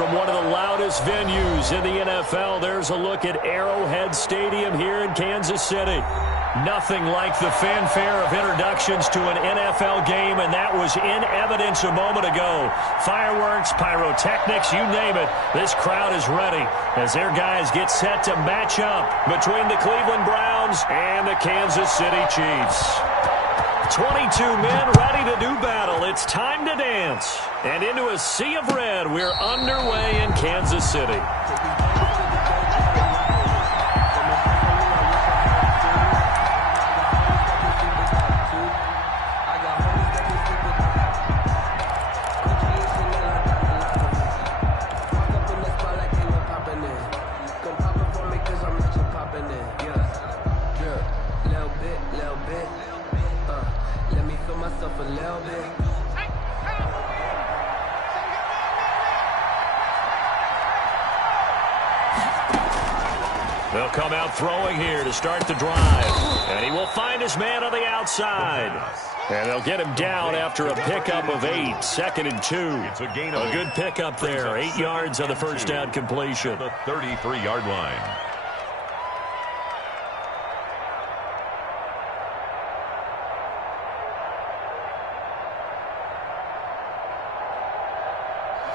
from one of the loudest venues in the NFL. There's a look at Arrowhead Stadium here in Kansas City. Nothing like the fanfare of introductions to an NFL game, and that was in evidence a moment ago. Fireworks, pyrotechnics, you name it. This crowd is ready as their guys get set to match up between the Cleveland Browns and the Kansas City Chiefs. 22 men ready to do battle. It's time to dance. And into a sea of red, we're underway in Kansas City. They'll come out throwing here to start the drive. And he will find his man on the outside. And they'll get him down after a pickup of 8. 2nd and 2. It's a gain of a good pickup there. 8 yards on the first down completion. The 33-yard line.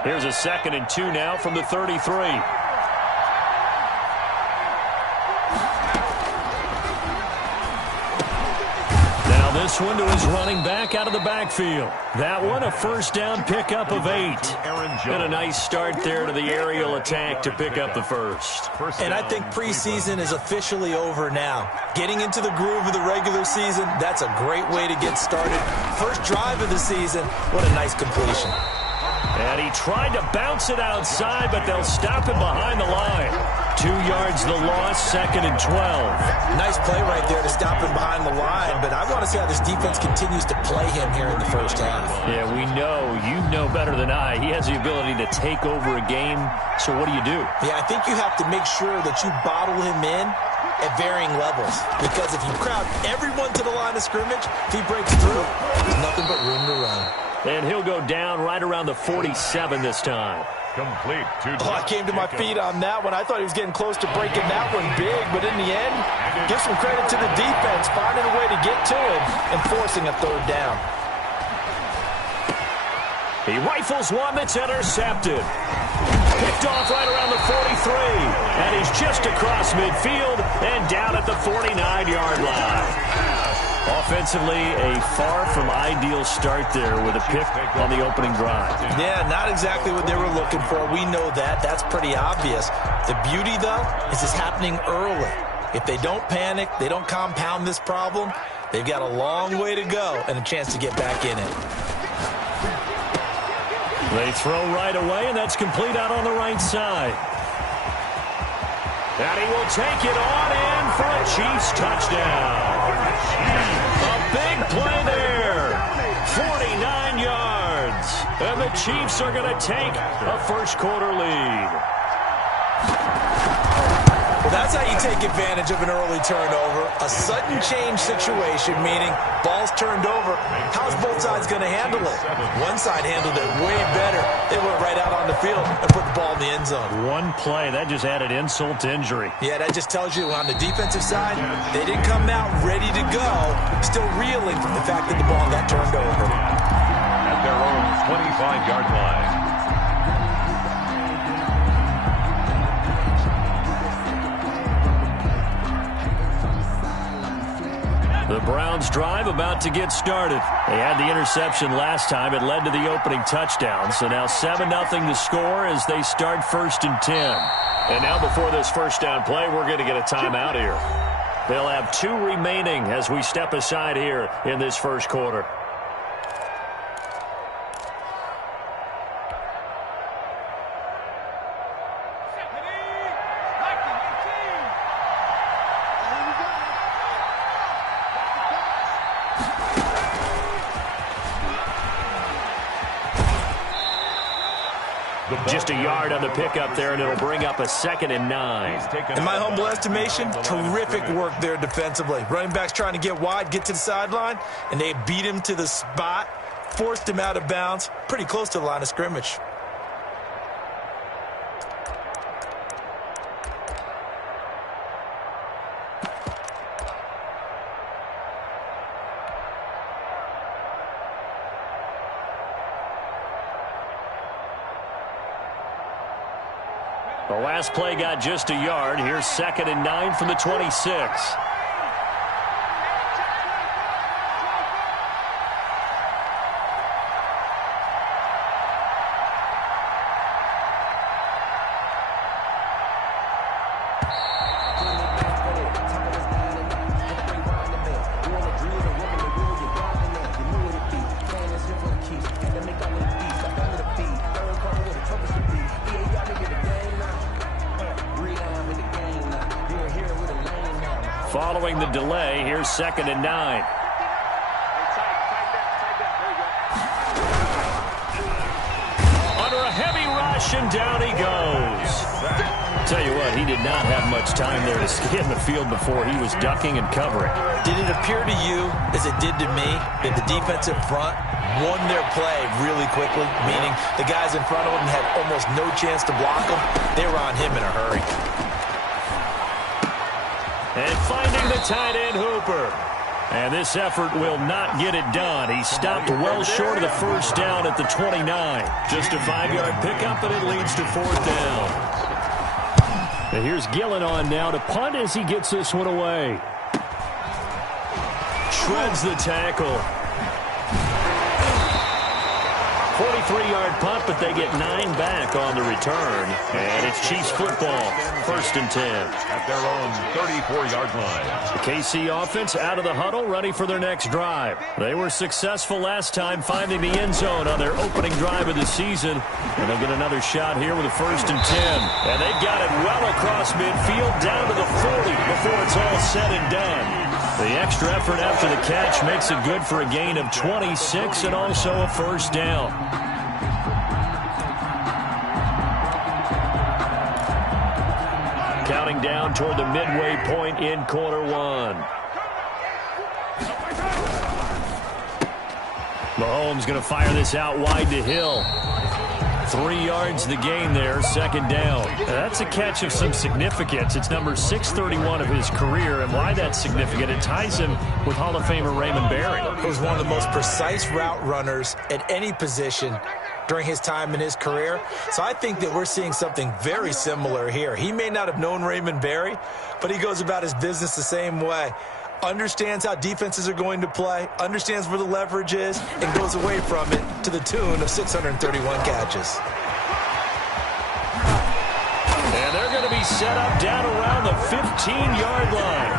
Here's a 2nd and 2 now from the 33. This one to his running back out of the backfield. That one a first down pickup of 8. And a nice start there to the aerial attack to pick up the first. And I think preseason is officially over now. Getting into the groove of the regular season, that's a great way to get started. First drive of the season, what a nice completion. And he tried to bounce it outside, but they'll stop him behind the line. 2 yards the loss, 2nd and 12. Nice play right there to stop him behind the line, but I want to see how this defense continues to play him here in the first half. Yeah, we know. You know better than I. He has the ability to take over a game, so what do you do? Yeah, I think you have to make sure that you bottle him in at varying levels, because if you crowd everyone to the line of scrimmage, if he breaks through, there's nothing but room to run. And he'll go down right around the 47 this time. Complete. I came to my feet on that one. I thought he was getting close to breaking that one big, but in the end, give some credit to the defense, finding a way to get to him and forcing a third down. He rifles one that's intercepted. Picked off right around the 43, and he's just across midfield and down at the 49-yard line. Offensively, a far from ideal start there with a pick on the opening drive. Yeah, not exactly what they were looking for. We know that. That's pretty obvious. The beauty, though, is it's happening early. If they don't panic, they don't compound this problem, they've got a long way to go and a chance to get back in it. They throw right away, and that's complete out on the right side. And he will take it on in for a Chiefs touchdown. A big play there. 49 yards. And the Chiefs are going to take a first quarter lead. Well, that's how you take advantage of an early turnover. A sudden change situation, meaning ball's turned over. How's both sides going to handle it? One side handled it way better. They went right out on the field and put the ball in the end zone. One play, that just added insult to injury. Yeah, that just tells you on the defensive side, they didn't come out ready to go, still reeling from the fact that the ball got turned over. At their own 25-yard line. The Browns drive about to get started. They had the interception last time. It led to the opening touchdown. So now 7-0 the score as they start 1st and 10. And now before this first down play, we're going to get a timeout here. They'll have 2 remaining as we step aside here in this first quarter. Just a yard on the pickup there, and it'll bring up a 2nd and 9. In my humble estimation, terrific work there defensively. Running backs trying to get wide, get to the sideline, and they beat him to the spot, forced him out of bounds, pretty close to the line of scrimmage. The last play got just a yard. Here's 2nd and 9 from the 26. Following the delay, here's 2nd and 9. Under a heavy rush, and down he goes. Tell you what, he did not have much time there to scan the field before he was ducking and covering. Did it appear to you, as it did to me, that the defensive front won their play really quickly, meaning the guys in front of him had almost no chance to block him? They were on him in a hurry. And finding the tight end, Hooper. And this effort will not get it done. He stopped well short of the first down at the 29. Just a 5-yard pickup, and it leads to 4th down. And here's Gillen on now to punt as he gets this one away. Shreds the tackle. 43-yard punt, but they get 9 back on the return. And it's Chiefs football, 1st and 10. At their own 34-yard line. The KC offense out of the huddle, ready for their next drive. They were successful last time finding the end zone on their opening drive of the season. And they'll get another shot here with a 1st and 10. And they've got it well across midfield down to the 40 before it's all said and done. The extra effort after the catch makes it good for a gain of 26 and also a 1st down. Counting down toward the midway point in quarter 1. Mahomes going to fire this out wide to Hill. 3 yards the gain there, 2nd down. That's a catch of some significance. It's number 631 of his career, and why that's significant, it ties him with Hall of Famer Raymond Berry. He was one of the most precise route runners at any position during his time in his career. So I think that we're seeing something very similar here. He may not have known Raymond Berry, but he goes about his business the same way. Understands how defenses are going to play, understands where the leverage is, and goes away from it to the tune of 631 catches. And they're going to be set up down around the 15-yard line.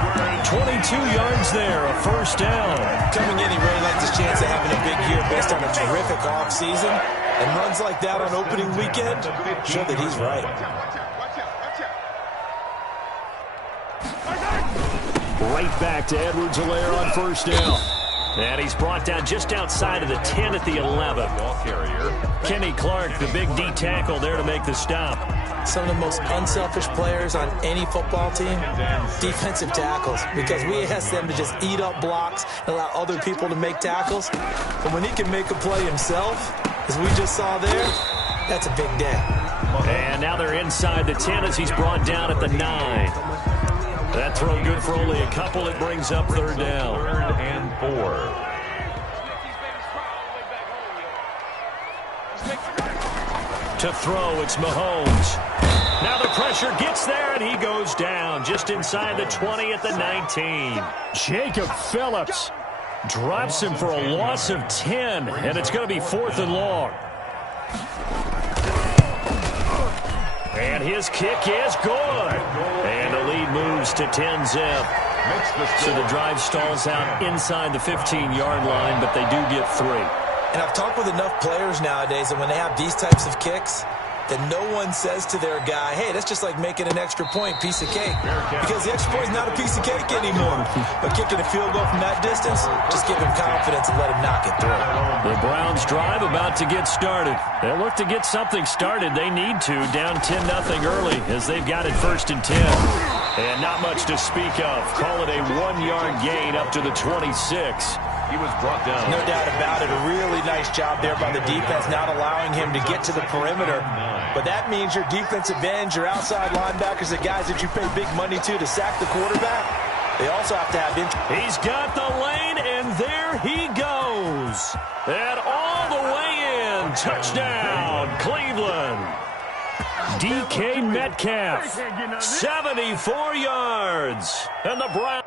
22 yards there, a 1st down. Coming in, he really likes his chance of having a big year based on a terrific offseason. And runs like that on opening weekend show that he's right. Right back to Edwards-Helaire on 1st down. And he's brought down just outside of the 10 at the 11. Kenny Clark, the big D tackle there to make the stop. Some of the most unselfish players on any football team, defensive tackles, because we ask them to just eat up blocks and allow other people to make tackles. But when he can make a play himself, as we just saw there, that's a big day. And now they're inside the 10 as he's brought down at the 9. That throw good for only a couple. It brings up 3rd down. 3rd and 4. To throw, it's Mahomes. Now the pressure gets there, and he goes down just inside the 20 at the 19. Jacob Phillips drops him for a loss of 10, and it's going to be 4th and long. And his kick is good. And the lead moves to 10-zip. So the drive stalls out inside the 15-yard line, but they do get 3. And I've talked with enough players nowadays that when they have these types of kicks, that no one says to their guy, hey, that's just like making an extra point, piece of cake. Because the extra point is not a piece of cake anymore. But kicking a field goal from that distance, just give him confidence and let him knock it through. The Browns drive about to get started. They'll look to get something started. They need to, down 10-0 early as they've got it 1st and 10. And not much to speak of. Call it a 1-yard gain up to the 26. He was brought down. No doubt about it. A really nice job there by the defense, not allowing him to get to the perimeter. But that means your defensive ends, your outside linebackers, the guys that you pay big money to sack the quarterback, they also have to have injury. He's got the lane, and there he goes. And all the way in. Touchdown, Cleveland. DK Metcalf, 74 yards. And the Browns.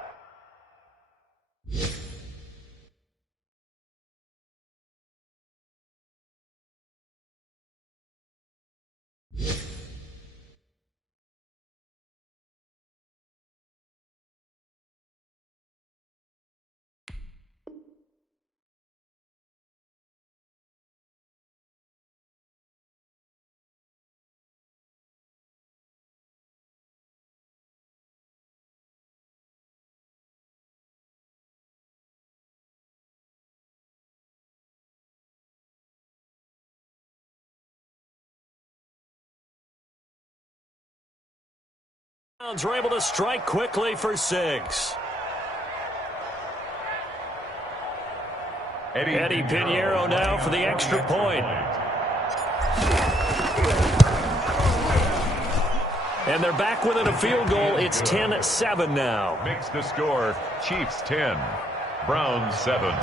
Browns are able to strike quickly for 6. Eddie Pinheiro now for the extra point. And they're back within a field goal. It's 10-7 now. Makes the score Chiefs 10, Browns 7.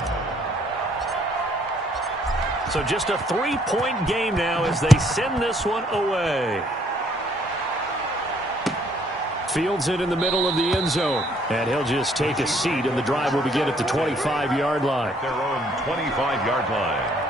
So just a 3-point game now as they send this one away. Fields it in the middle of the end zone. And he'll just take a seat, and the drive will begin at the 25-yard line. Their own 25-yard line.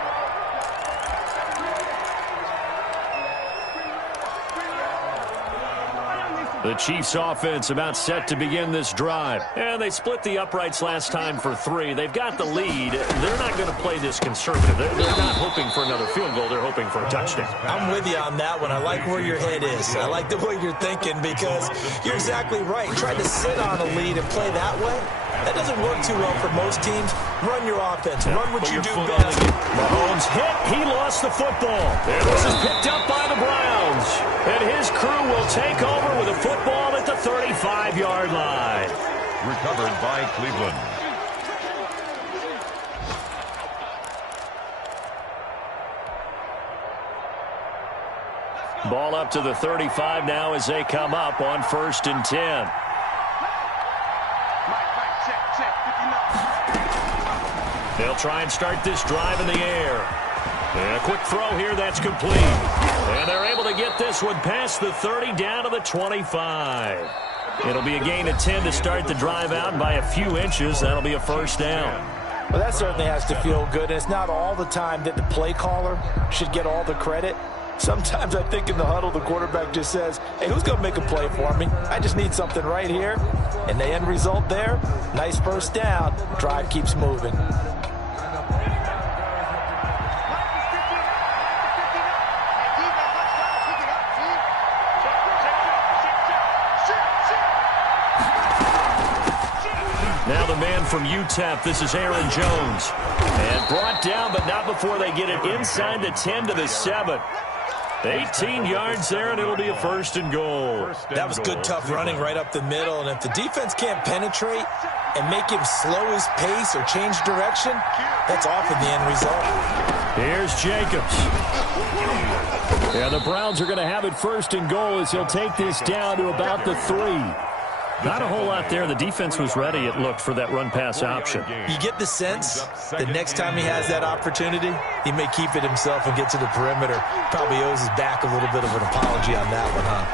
The Chiefs offense about set to begin this drive. And they split the uprights last time for 3. They've got the lead. They're not going to play this conservative. They're not hoping for another field goal. They're hoping for a touchdown. I'm with you on that one. I like where your head is. I like the way you're thinking because you're exactly right. Trying to sit on a lead and play that way, that doesn't work too well for most teams. Run your offense. Run what you do best. Mahomes hit. He lost the football. And this is picked up by the Browns. And his crew will take over with a football at the 35-yard line. Recovered by Cleveland. Ball up to the 35 now as they come up on 1st and 10. They'll try and start this drive in the air. And a quick throw here that's complete. And they're able to get this one past the 30 down to the 25. It'll be a gain of 10 to start the drive out by a few inches. That'll be a first down. Well, that certainly has to feel good. And it's not all the time that the play caller should get all the credit. Sometimes I think in the huddle, the quarterback just says, hey, who's going to make a play for me? I just need something right here. And the end result there, nice first down. Drive keeps moving. Now the man from UTEP, this is Aaron Jones. And brought down, but not before they get it inside the 10 to the 7. 18 yards there, and it'll be a 1st and goal. That was good, tough running right up the middle. And if the defense can't penetrate and make him slow his pace or change direction, that's often the end result. Here's Jacobs. Yeah, the Browns are going to have it 1st and goal as he'll take this down to about the 3. Not a whole lot there. The defense was ready, it looked, for that run-pass option. You get the sense that next time he has that opportunity, he may keep it himself and get to the perimeter. Probably owes his back a little bit of an apology on that one, huh?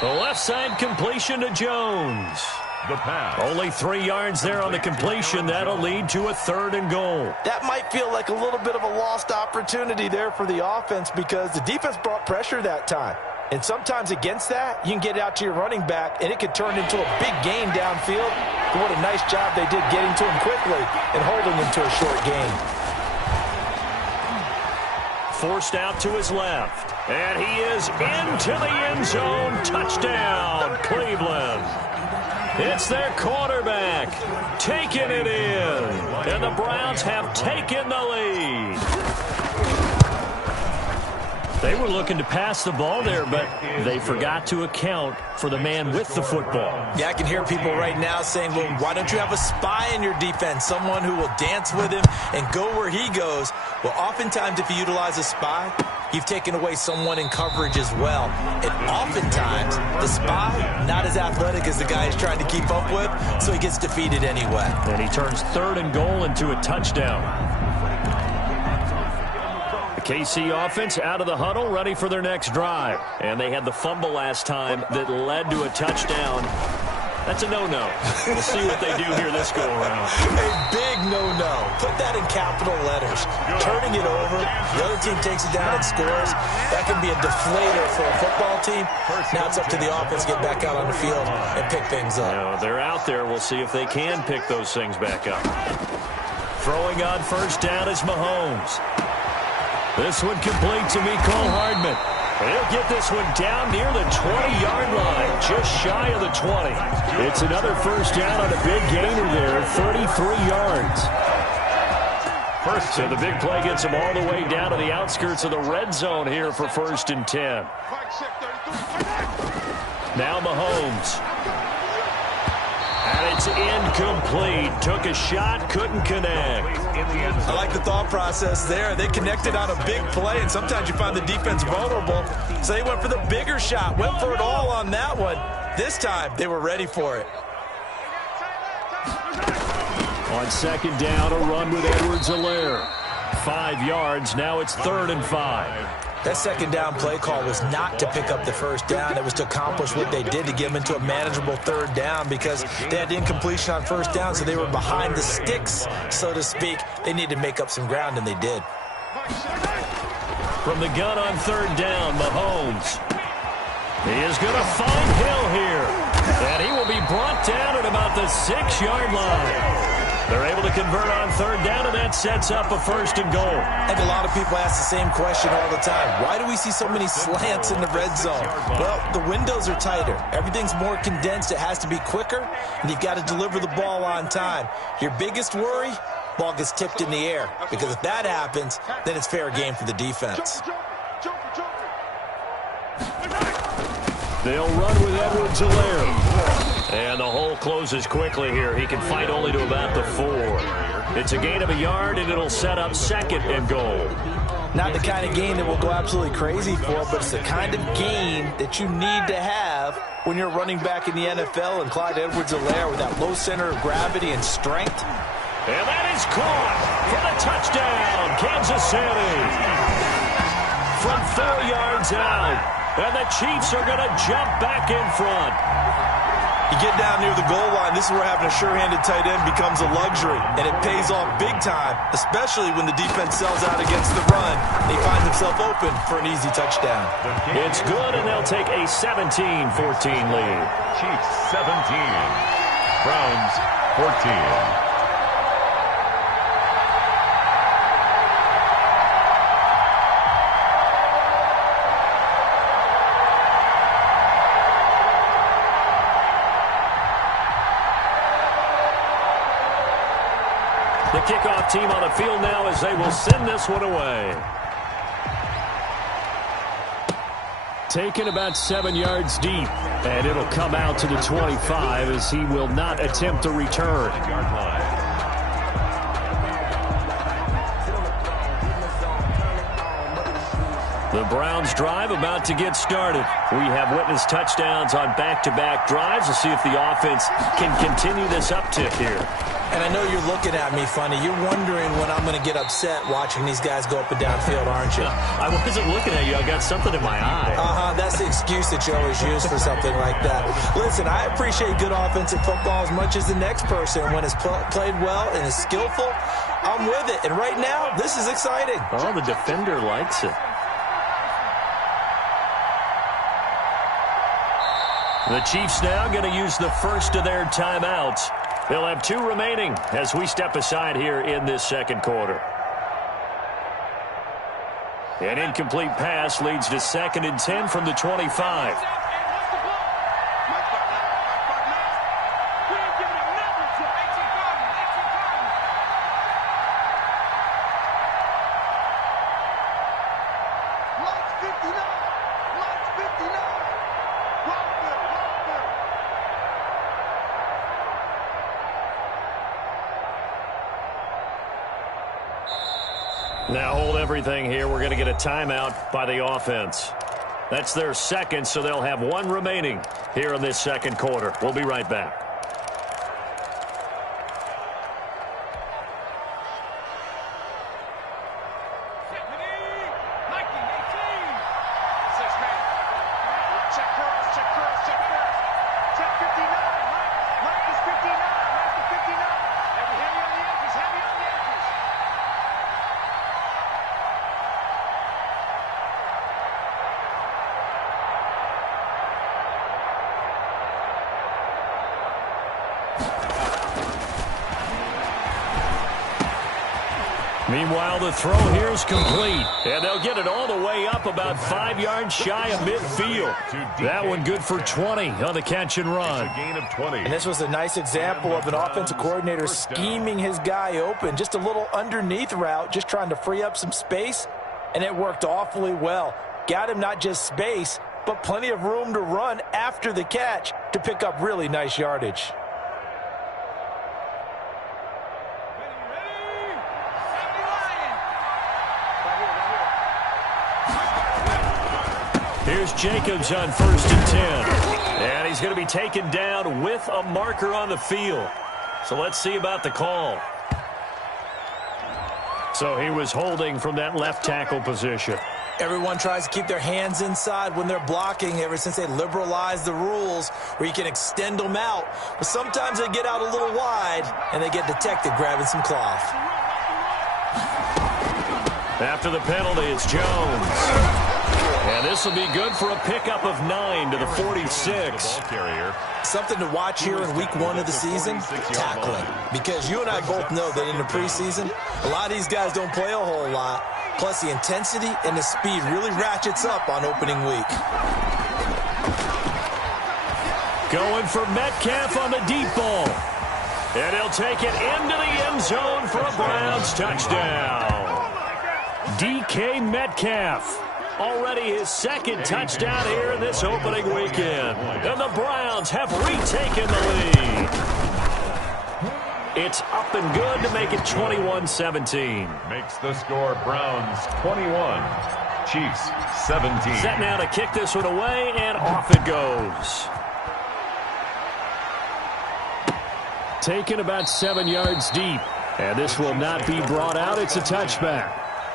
The left side completion to Jones. The pass. Only 3 yards there on the completion. That'll lead to a 3rd and goal. That might feel like a little bit of a lost opportunity there for the offense because the defense brought pressure that time. And sometimes against that, you can get out to your running back, and it could turn into a big gain downfield. But what a nice job they did getting to him quickly and holding him to a short gain. Forced out to his left. And he is into the end zone. Touchdown, Cleveland. It's their quarterback taking it in. And the Browns have taken the lead. They were looking to pass the ball there, but they forgot to account for the man with the football. Yeah, I can hear people right now saying, well, why don't you have a spy in your defense, someone who will dance with him and go where he goes? Well, oftentimes if you utilize a spy, you've taken away someone in coverage as well. And oftentimes, the spy, not as athletic as the guy he's trying to keep up with, so he gets defeated anyway. And he turns 3rd and goal into a touchdown. The KC offense out of the huddle, ready for their next drive. And they had the fumble last time that led to a touchdown. That's a no-no. We'll see what they do here this go-around. A big no-no. Put that in capital letters. Turning it over, the other team takes it down and scores. That can be a deflator for a football team. Now it's up to the offense to get back out on the field and pick things up. You know, they're out there. We'll see if they can pick those things back up. Throwing on first down is Mahomes. This one complete to Mecole Hardman. He'll get this one down near the 20-yard line, just shy of the 20. It's another first down on a big gainer there, 33 yards. So the big play gets him all the way down to the outskirts of the red zone here for 1st and 10. Now Mahomes. And it's incomplete. Took a shot, couldn't connect. I like the thought process there. They connected on a big play, and sometimes you find the defense vulnerable. So they went for the bigger shot, went for it all on that one. This time, they were ready for it. On second down, a run with Edwards-Helaire. 5 yards, now it's 3rd and 5. That second down play call was not to pick up the first down. It was to accomplish what they did to get them into a manageable 3rd down because they had incompletion on first down, so they were behind the sticks, so to speak. They needed to make up some ground, and they did. From the gun on 3rd down, Mahomes. He is going to find Hill here, and he will be brought down at about the 6-yard line. They're able to convert on 3rd down, and that sets up a 1st and goal. I think a lot of people ask the same question all the time. Why do we see so many slants in the red zone? Well, the windows are tighter. Everything's more condensed. It has to be quicker, and you've got to deliver the ball on time. Your biggest worry, ball gets tipped in the air, because if that happens, then it's fair game for the defense. They'll run with Edwards-Helaire. And the hole closes quickly here. He can fight only to about the 4. It's a gain of a yard, and it'll set up 2nd and goal. Not the kind of gain that we'll go absolutely crazy for, but it's the kind of gain that you need to have when you're running back in the NFL, and Clyde Edwards-Helaire with that low center of gravity and strength. And that is caught for the touchdown, Kansas City. From 4 yards out, and the Chiefs are going to jump back in front. You get down near the goal line, this is where having a sure-handed tight end becomes a luxury, and it pays off big time, especially when the defense sells out against the run. He finds himself open for an easy touchdown. It's good, and they'll take a 17-14 lead. Chiefs 17, Browns 14. The kickoff team on the field now as they will send this one away. Taken about 7 yards deep, and it'll come out to the 25 as he will not attempt to return. The Browns drive about to get started. We have witnessed touchdowns on back-to-back drives. We'll see if the offense can continue this uptick here. And I know you're looking at me funny. You're wondering when I'm going to get upset watching these guys go up and down field, aren't you? I wasn't looking at you. I got something in my eye. That's the excuse that you always use for something like that. Listen, I appreciate good offensive football as much as the next person. When it's played well and is skillful, I'm with it. And right now, this is exciting. Oh, the defender likes it. The Chiefs now going to use the first of their timeouts. They'll have 2 remaining as we step aside here in this second quarter. An incomplete pass leads to 2nd and 10 from the 25. Now hold everything here. We're going to get a timeout by the offense. That's their second, so they'll have 1 remaining here in this second quarter. We'll be right back. Meanwhile, the throw here is complete. And they'll get it all the way up about 5 yards shy of midfield. That one good for 20 on the catch and run. It's a gain of 20. And this was a nice example of an offensive coordinator scheming his guy open. Just a little underneath route, just trying to free up some space. And it worked awfully well. Got him not just space, but plenty of room to run after the catch to pick up really nice yardage. Here's Jacobs on 1st and 10. And he's going to be taken down with a marker on the field. So let's see about the call. So he was holding from that left tackle position. Everyone tries to keep their hands inside when they're blocking ever since they liberalized the rules where you can extend them out. But sometimes they get out a little wide and they get detected grabbing some cloth. After the penalty, it's Jones. And this will be good for a pickup of 9 to the 46. Something to watch here in week 1 of the season, tackling. Because you and I both know that in the preseason, a lot of these guys don't play a whole lot. Plus, the intensity and the speed really ratchets up on opening week. Going for Metcalf on the deep ball. And he'll take it into the end zone for a Browns touchdown. DK Metcalf. Already his 2nd touchdown here in this opening weekend. And the Browns have retaken the lead. It's up and good to make it 21-17. Makes the score Browns 21, Chiefs 17. Set now to kick this one away, and off it goes. Taken about 7 yards deep. And this will not be brought out. It's a touchback.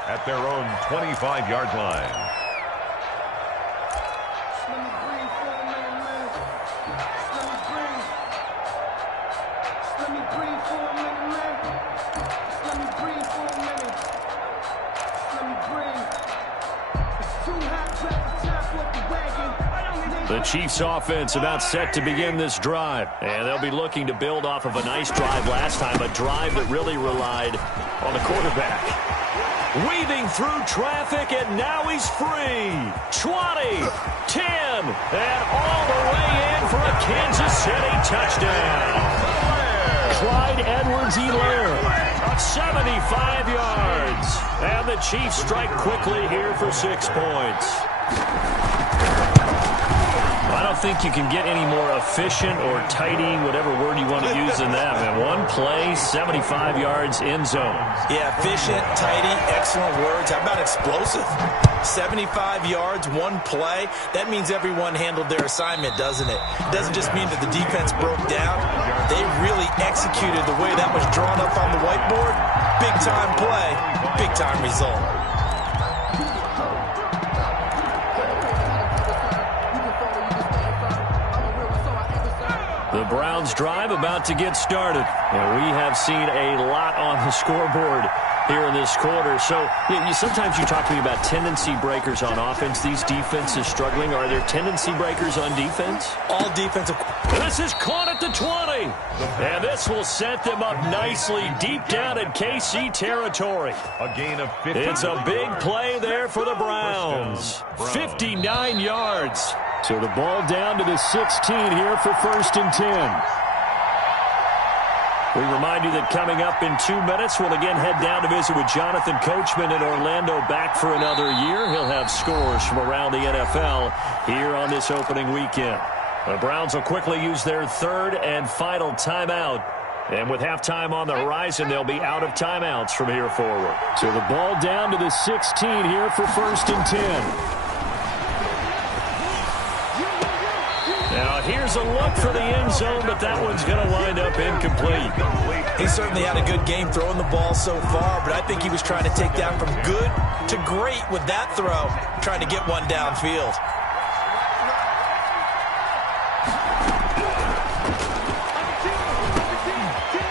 At their own 25-yard line. The Chiefs offense about set to begin this drive. And they'll be looking to build off of a nice drive last time, a drive that really relied on the quarterback. Weaving through traffic, and now he's free. 20, 10, and all the way in for a Kansas City touchdown. Clyde Edwards-Helaire, 75 yards. And the Chiefs strike quickly here for 6 points. I don't think you can get any more efficient or tidy, whatever word you want to use in that, man. One play, 75 yards, end zone. Yeah, efficient, tidy, excellent words. How about explosive? 75 yards, one play. That means everyone handled their assignment, doesn't it? It doesn't just mean that the defense broke down. They really executed the way that was drawn up on the whiteboard. Big-time play, big-time result. The Browns drive about to get started. And we have seen a lot on the scoreboard here in this quarter. So sometimes you talk to me about tendency breakers on offense. These defenses struggling. Are there tendency breakers on defense? All defensive. This is caught at the 20. And this will set them up nicely deep down in KC territory. A gain of 50. It's a big play there for the Browns. 59 yards. So the ball down to the 16 here for 1st and 10. We remind you that coming up in 2 minutes, we'll again head down to visit with Jonathan Coachman in Orlando, back for another year. He'll have scores from around the NFL here on this opening weekend. The Browns will quickly use their 3rd and final timeout. And with halftime on the horizon, they'll be out of timeouts from here forward. So the ball down to the 16 here for 1st and 10. Now, here's a look for the end zone, but that one's going to wind up incomplete. He certainly had a good game throwing the ball so far, but I think he was trying to take that from good to great with that throw, trying to get one downfield.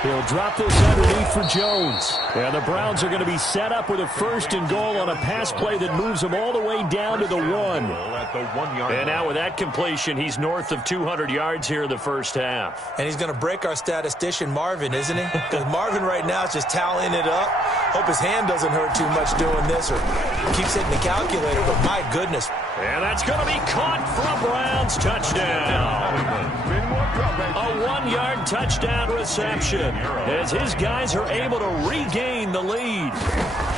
He'll drop this underneath for Jones. And the Browns are going to be set up with a 1st and goal on a pass play that moves them all the way down to the 1. And now with that completion, he's north of 200 yards here in the first half. And he's going to break our statistician Marvin, isn't he? Because Marvin right now is just tallying it up. Hope his hand doesn't hurt too much doing this or keeps hitting the calculator, but my goodness. And that's going to be caught for a Browns touchdown. A 1-yard touchdown reception as his guys are able to regain the lead.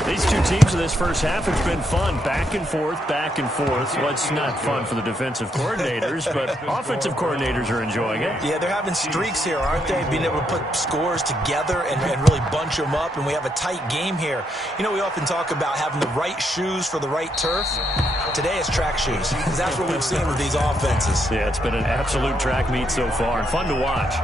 These two teams in this first half, it's been fun. Back and forth, back and forth. Well, it's not fun for the defensive coordinators, but offensive coordinators are enjoying it. Yeah, they're having streaks here, aren't they? Being able to put scores together and really bunch them up, and we have a tight game here. You know, we often talk about having the right shoes for the right turf. Today it's track shoes, because that's what we've seen with these offenses. Yeah, it's been an absolute track meet so far, and fun to watch.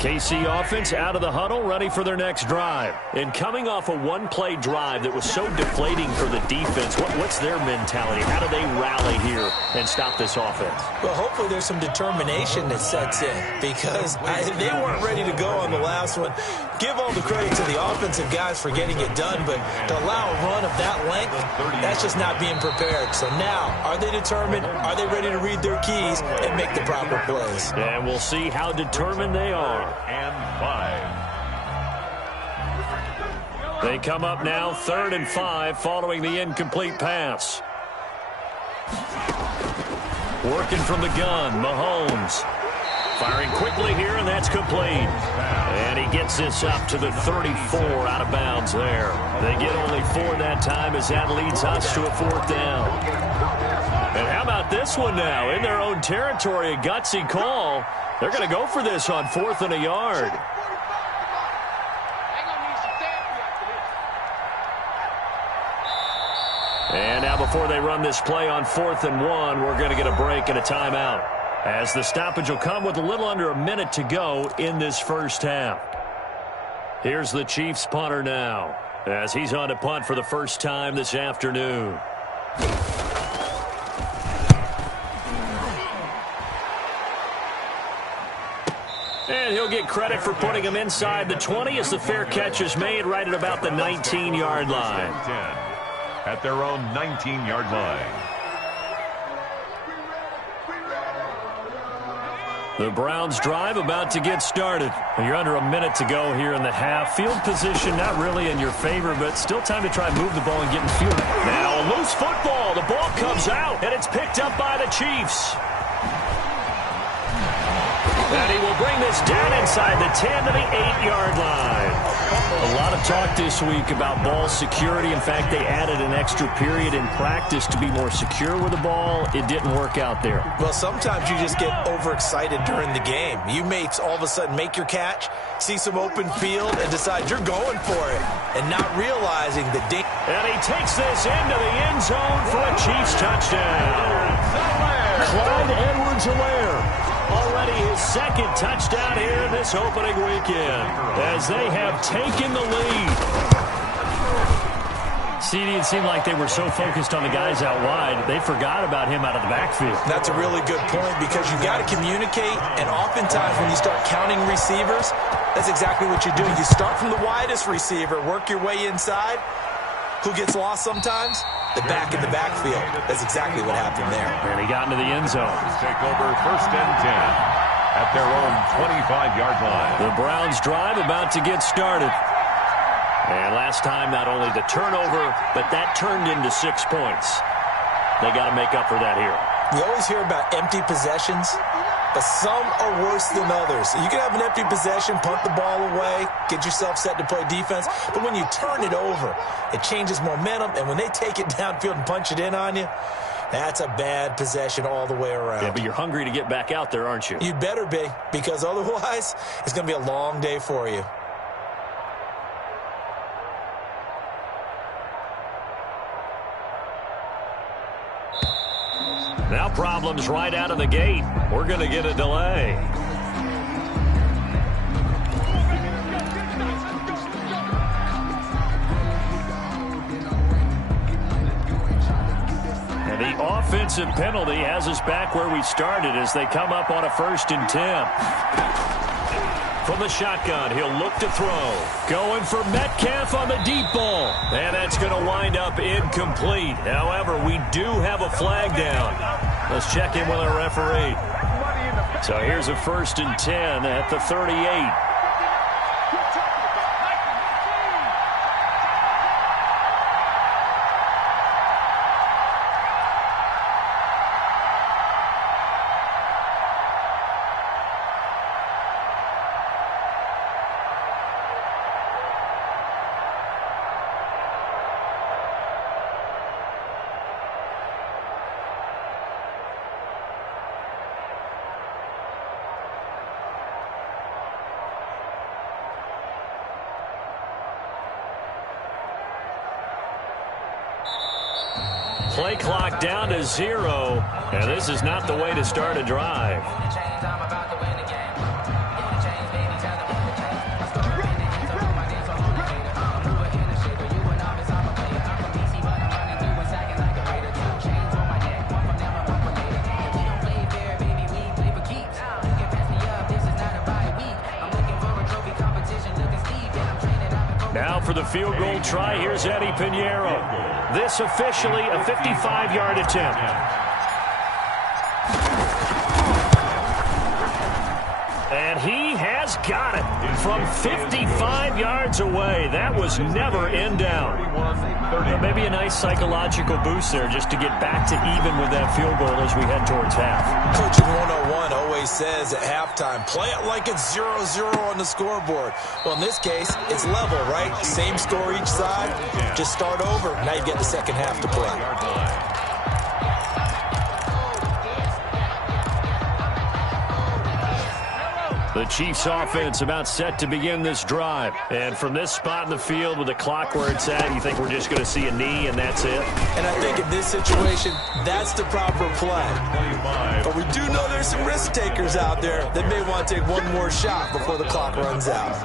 KC offense out of the huddle, ready for their next drive. And coming off a one-play drive that was so deflating for the defense, what's their mentality? How do they rally here and stop this offense? Well, hopefully there's some determination that sets in because they weren't ready to go on the last one. Give all the credit to the offensive guys for getting it done, but to allow a run of that length, that's just not being prepared. So now, are they determined? Are they ready to read their keys and make the proper plays? And we'll see how determined they are. And 5. They come up now 3rd and 5 following the incomplete pass. Working from the gun, Mahomes. Firing quickly here, and that's complete. And he gets this up to the 34 out of bounds there. They get only 4 that time as that leads us to a 4th down. And how about this one now? In their own territory, a gutsy call. They're going to go for this on 4th and a yard. And now before they run this play on 4th and 1, we're going to get a break and a timeout, as the stoppage will come with a little under a minute to go in this first half. Here's the Chiefs punter now, as he's on to punt for the first time this afternoon. And he'll get credit for putting him inside the 20 as the fair catch is made right at about the 19-yard line. 10 at their own 19-yard line. The Browns drive about to get started. You're under a minute to go here in the half. Field position not really in your favor, but still time to try and move the ball and get in field. Now a loose football. The ball comes out, and it's picked up by the Chiefs. And he will bring this down inside the 10 to the 8-yard line. A lot of talk this week about ball security. In fact, they added an extra period in practice to be more secure with the ball. It didn't work out there. Well, sometimes you just get overexcited during the game. You may all of a sudden make your catch, see some open field, and decide you're going for it, and not realizing the danger. And he takes this into the end zone for a Chiefs touchdown. Clyde Edwards-Helaire. Already his second touchdown here in this opening weekend as they have taken the lead. CD, it seemed like they were so focused on the guys out wide, they forgot about him out of the backfield. That's a really good point because you've got to communicate, and oftentimes when you start counting receivers, that's exactly what you're doing. You start from the widest receiver, work your way inside. Who gets lost sometimes? The back in the backfield. That's exactly what happened there. And he got into the end zone. Take over 1st and 10 at their own 25-yard line. The Browns drive about to get started. And last time, not only the turnover, but that turned into 6 points. They got to make up for that here. You always hear about empty possessions, but some are worse than others. You can have an empty possession, punt the ball away, get yourself set to play defense, but when you turn it over, it changes momentum, and when they take it downfield and punch it in on you, that's a bad possession all the way around. Yeah, but you're hungry to get back out there, aren't you? You better be, because otherwise, it's going to be a long day for you. Now problems right out of the gate. We're going to get a delay. And offensive penalty has us back where we started as they come up on a 1st and 10. From the shotgun, he'll look to throw. Going for Metcalf on the deep ball. And that's going to wind up incomplete. However, we do have a flag down. Let's check in with our referee. So here's a 1st and 10 at the 38. Play clock down to 0, and this is not the way to start a drive. Now for the field goal try, here's Eddie Pinheiro. This officially a 55-yard attempt. And he has got it from 55 yards away. That was never in down. Maybe a nice psychological boost there just to get back to even with that field goal as we head towards half. Coaching 101 always says at halftime, play it like it's 0-0 on the scoreboard. Well, in this case, it's level, right? Same score each side. Just start over. Now you get the second half to play. The Chiefs offense about set to begin this drive. And from this spot in the field with the clock where it's at, you think we're just going to see a knee and that's it? And I think in this situation, that's the proper play. But we do know there's some risk takers out there that may want to take one more shot before the clock runs out.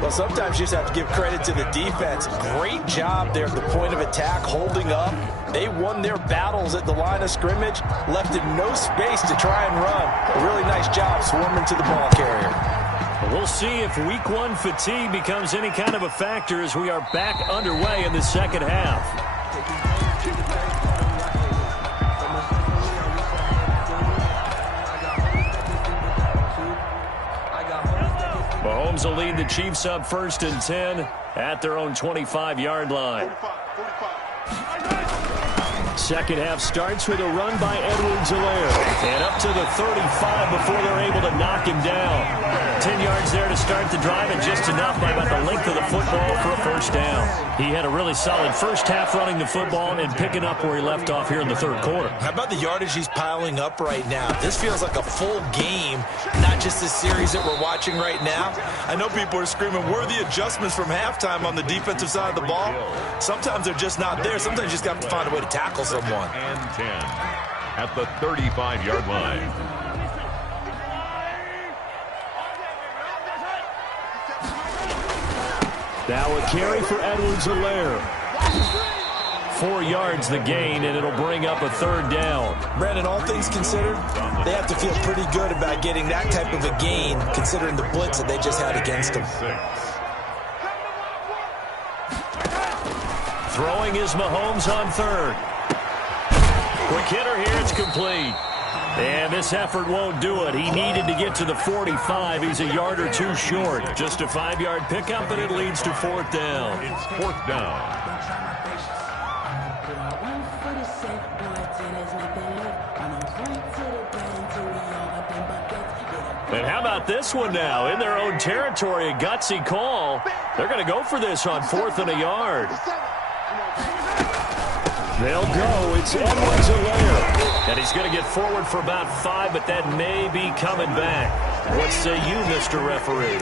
Well, sometimes you just have to give credit to the defense. Great job there at the point of attack, holding up. They won their battles at the line of scrimmage, left him no space to try and run. A really nice job swarming to the ball carrier. We'll see if week 1 fatigue becomes any kind of a factor as we are back underway in the second half. Mahomes will lead the Chiefs up 1st and 10 at their own 25-yard line. Second half starts with a run by Edwards-Helaire. And up to the 35 before they're able to knock him down. 10 yards there to start the drive, and just enough by about the length of the football for a first down. He had a really solid first half running the football and picking up where he left off here in the third quarter. How about the yardage he's piling up right now? This feels like a full game, not just the series that we're watching right now. I know people are screaming, where are the adjustments from halftime on the defensive side of the ball? Sometimes they're just not there. Sometimes you just got to find a way to tackle someone. And 10 at the 35-yard line. Now a carry for Edwards-Helaire. 4 yards the gain, and it'll bring up a third down. Brandon, all things considered, they have to feel pretty good about getting that type of a gain, considering the blitz that they just had against them. Throwing is Mahomes on third. Quick hitter here, it's complete. And this effort won't do it. He needed to get to the 45. He's a yard or two short. Just a 5-yard pickup, and it leads to fourth down. It's fourth down. And how about this one now? In their own territory, a gutsy call. They're going to go for this on 4th and a yard. They'll go. It's Edwards-Helaire. And he's going to get forward for about 5, but that may be coming back. What say you, Mr. Referee?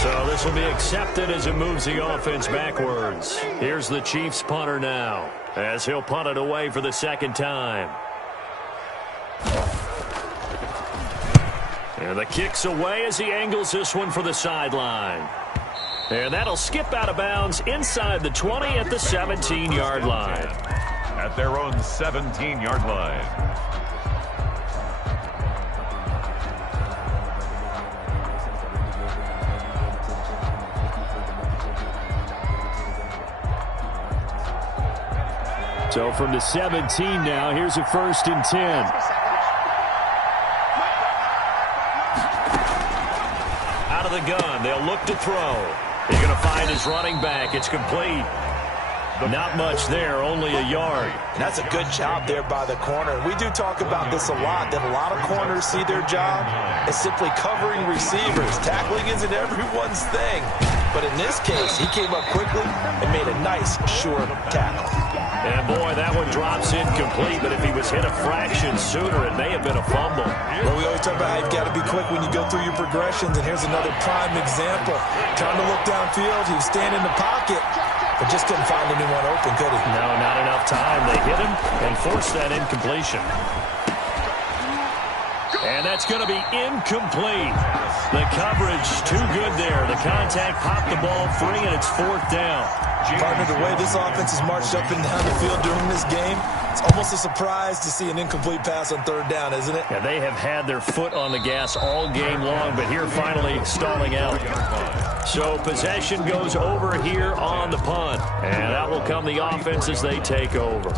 So this will be accepted as it moves the offense backwards. Here's the Chiefs punter now, as he'll punt it away for the second time. And the kick's away as he angles this one for the sideline. And that'll skip out of bounds inside the 20 at the 17-yard line. at their own 17-yard line. So from the 17 now, here's a 1st and 10. Out of the gun, they'll look to throw. They're going to find his running back. It's complete. Not much there, only a yard. That's a good job there by the corner. We do talk about this a lot, that a lot of corners see their job as simply covering receivers. Tackling isn't everyone's thing. But in this case, he came up quickly and made a nice, sure tackle. And, boy, that one drops incomplete, but if he was hit a fraction sooner, it may have been a fumble. Well, we always talk about how you've got to be quick when you go through your progressions, and here's another prime example. Trying to look downfield, he was standing in the pocket, but just couldn't find anyone open, could he? No, not enough time. They hit him and forced that incompletion. And that's going to be incomplete. The coverage too good there. The contact popped the ball free, and it's 4th down. Partner, the way this offense has marched up and down the field during this game, it's almost a surprise to see an incomplete pass on 3rd down, isn't it? Yeah, they have had their foot on the gas all game long, but here finally stalling out. So possession goes over here on the punt, and that will come the offense as they take over.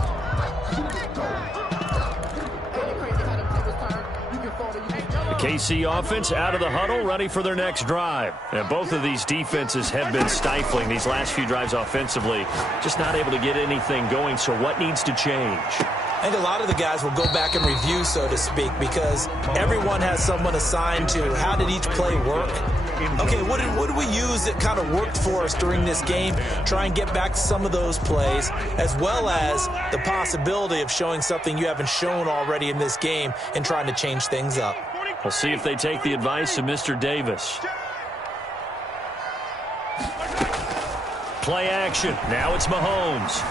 The KC offense out of the huddle, ready for their next drive. And both of these defenses have been stifling these last few drives offensively, just not able to get anything going. So what needs to change? I think a lot of the guys will go back and review, so to speak, because everyone has someone assigned to how did each play work. Okay, what did we use that kind of worked for us during this game? Try and get back to some of those plays, as well as the possibility of showing something you haven't shown already in this game and trying to change things up. We'll see if they take the advice of Mr. Davis. Play action. Now it's Mahomes.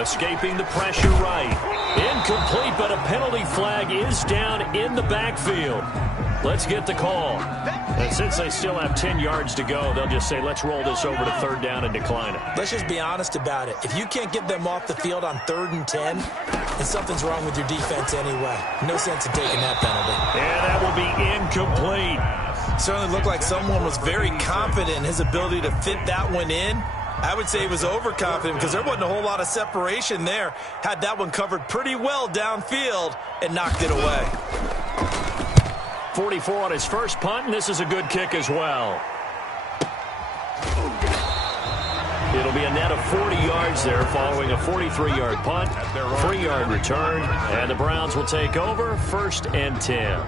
Escaping the pressure right. Incomplete, but a penalty flag is down in the backfield. Let's get the call. And since they still have 10 yards to go, they'll just say, let's roll this over to 3rd down and decline it. Let's just be honest about it. If you can't get them off the field on 3rd and 10, then something's wrong with your defense anyway. No sense in taking that penalty. And that will be incomplete. Certainly looked like someone was very confident in his ability to fit that one in. I would say he was overconfident because there wasn't a whole lot of separation there. Had that one covered pretty well downfield and knocked it away. 44 on his first punt, and this is a good kick as well. It'll be a net of 40 yards there following a 43-yard punt, 3-yard return, and the Browns will take over 1st and 10.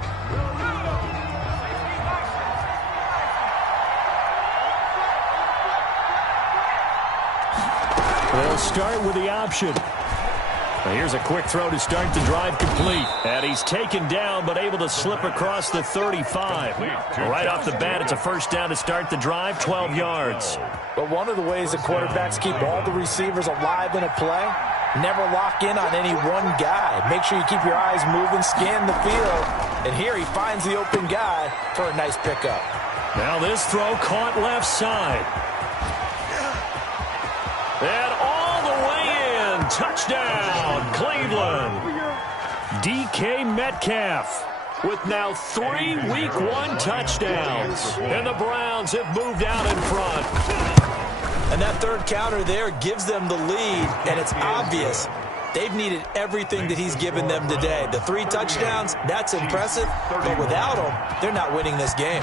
They'll start with the option. Now here's a quick throw to start the drive complete. And he's taken down but able to slip across the 35. Right off the bat, it's a 1st down to start the drive, 12 yards. But one of the ways that quarterbacks keep all the receivers alive in a play, never lock in on any one guy. Make sure you keep your eyes moving, scan the field. And here he finds the open guy for a nice pickup. Now this throw caught left side. And all the way in. Touchdown, Cleveland. DK Metcalf with now 3 Week 1 touchdowns. And the Browns have moved out in front. And that 3rd counter there gives them the lead, and it's obvious they've needed everything that he's given them today. The 3 touchdowns, that's impressive, but without him, they're not winning this game.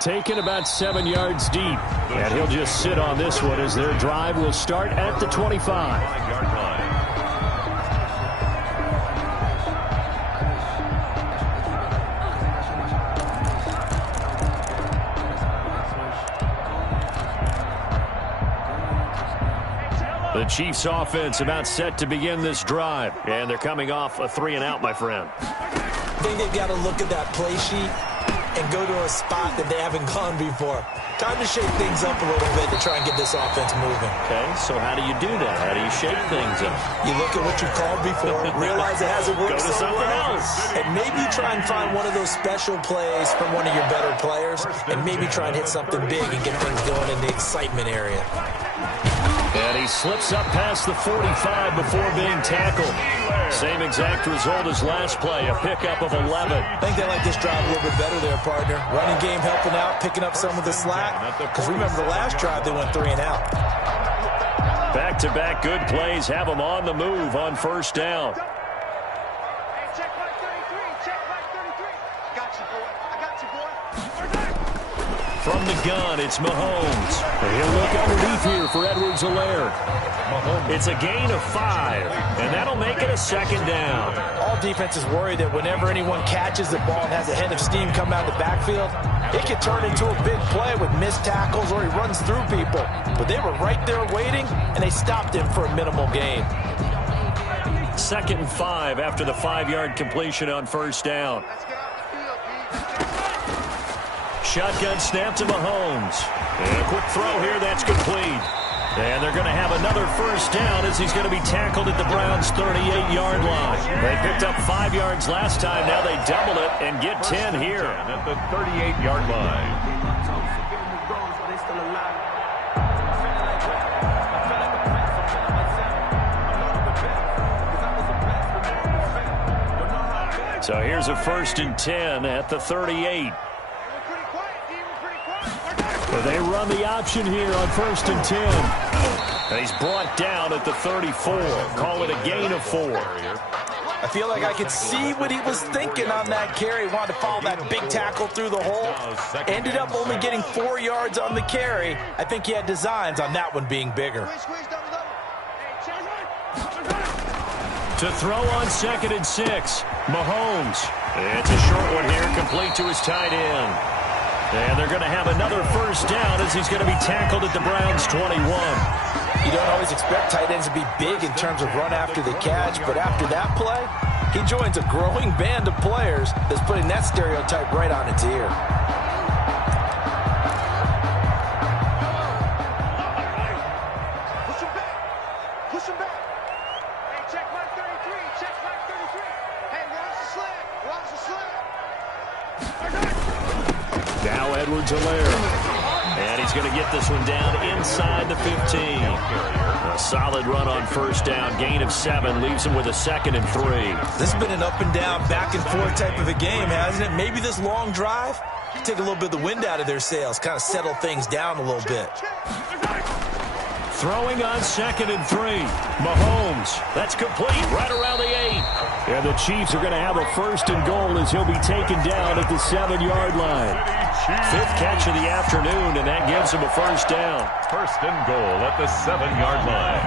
Taken about 7 yards deep. And he'll just sit on this one as their drive will start at the 25. The Chiefs offense about set to begin this drive. And they're coming off a 3-and-out, my friend. I think they've got to look at that play sheet and go to a spot that they haven't gone before. Time to shake things up a little bit to try and get this offense moving. Okay, so how do you do that? How do you shake things up? You look at what you called before, realize it hasn't worked Go to so something well, else. and maybe try and find one of those special plays from one of your better players, and maybe try and hit something big and get things going in the excitement area. And he slips up past the 45 before being tackled. Same exact result as last play, a pickup of 11. I think they like this drive a little bit better there, partner. Running game helping out, picking up some of the slack. Because remember the last drive, they went 3 and out. Back-to-back good plays have them on the move on first down. Check mark 33. Check mark 33. I got you, boy. I got you, boy. From the gun, it's Mahomes. He'll look underneath here for Edwards-Helaire. It's a gain of 5, and that'll make it a second down. All defenses worry that whenever anyone catches the ball and has a head of steam come out of the backfield, it can turn into a big play with missed tackles or he runs through people. But they were right there waiting, and they stopped him for a minimal gain. 2nd and 5 after the 5-yard completion on first down. Shotgun snap to Mahomes. And a quick throw here, that's complete. And they're going to have another first down as he's going to be tackled at the Browns' 38-yard line. They picked up 5 yards last time. Now they double it and get 10 here. At the 38-yard line. So here's a 1st and 10 at the 38. They run the option here on 1st and 10. And he's brought down at the 34. Call it a gain of 4. I feel like I could see what he was thinking on that carry. He wanted to follow that big tackle through the hole. Ended up only getting 4 yards on the carry. I think he had designs on that one being bigger. To throw on 2nd and 6. Mahomes. It's a short one here, complete to his tight end. And they're going to have another first down as he's going to be tackled at the Browns' 21. You don't always expect tight ends to be big in terms of run after the catch, but after that play, he joins a growing band of players that's putting that stereotype right on its ear. Push him back. Push him back. Hey, check mark 33. Check mark 33. Hey, Ron's the slant. Ron's the slant. Now Edwards-Helaire. And he's going to get this one down inside the 15. A solid run on first down. Gain of 7 leaves him with a 2nd and 3. This has been an up and down, back and forth type of a game, hasn't it? Maybe this long drive, take a little bit of the wind out of their sails, kind of settle things down a little bit. Throwing on 2nd and 3. Mahomes. That's complete right around the 8. And the Chiefs are going to have a 1st and goal as he'll be taken down at the 7-yard line. 5th catch of the afternoon, and that gives him a first down. 1st and goal at the 7-yard line.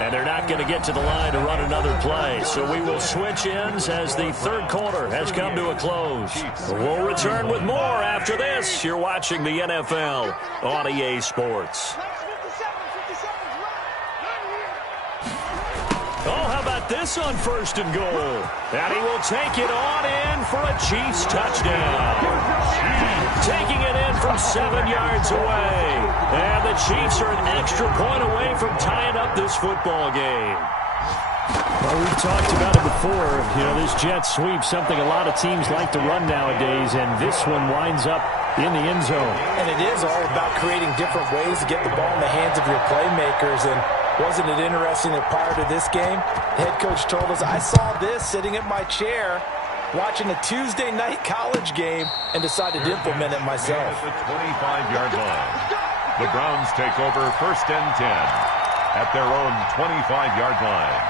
And they're not going to get to the line to run another play. So we will switch ends as the 3rd quarter has come to a close. We'll return with more after this. You're watching the NFL on EA Sports. Oh, how about this on 1st and goal? And he will take it on in for a Chiefs touchdown. Taking it in from 7 yards away. And the Chiefs are an extra point away from tying up this football game. Well, we've talked about it before. You know, this jet sweep, something a lot of teams like to run nowadays, and this one winds up in the end zone. And it is all about creating different ways to get the ball in the hands of your playmakers. And wasn't it interesting that prior to this game, the head coach told us, I saw this sitting in my chair watching a Tuesday night college game and decided to implement it myself. At the 25-yard line. The Browns take over 1st and 10 at their own 25-yard line.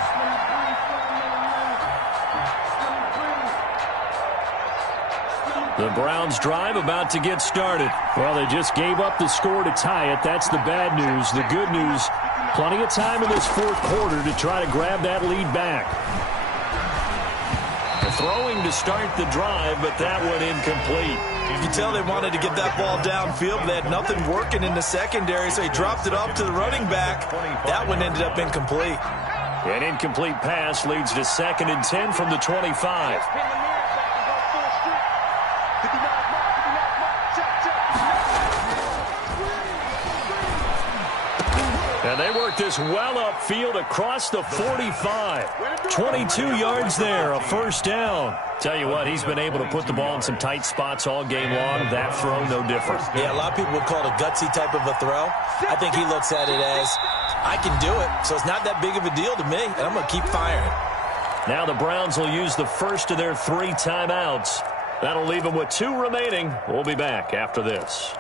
The Browns drive about to get started. Well, they just gave up the score to tie it. That's the bad news. The good news, plenty of time in this 4th quarter to try to grab that lead back. Throwing to start the drive, but that one incomplete. You can tell they wanted to get that ball downfield, but they had nothing working in the secondary, so he dropped it off to the running back. That one ended up incomplete. An incomplete pass leads to 2nd and 10 from the 25. And they work this well upfield across the 45. 22 yards there, a first down. Tell you what, he's been able to put the ball in some tight spots all game long. That throw, no different. Yeah, a lot of people would call it a gutsy type of a throw. I think he looks at it as, I can do it, so it's not that big of a deal to me, and I'm going to keep firing. Now the Browns will use the first of their 3 timeouts. That'll leave them with 2 remaining. We'll be back after this.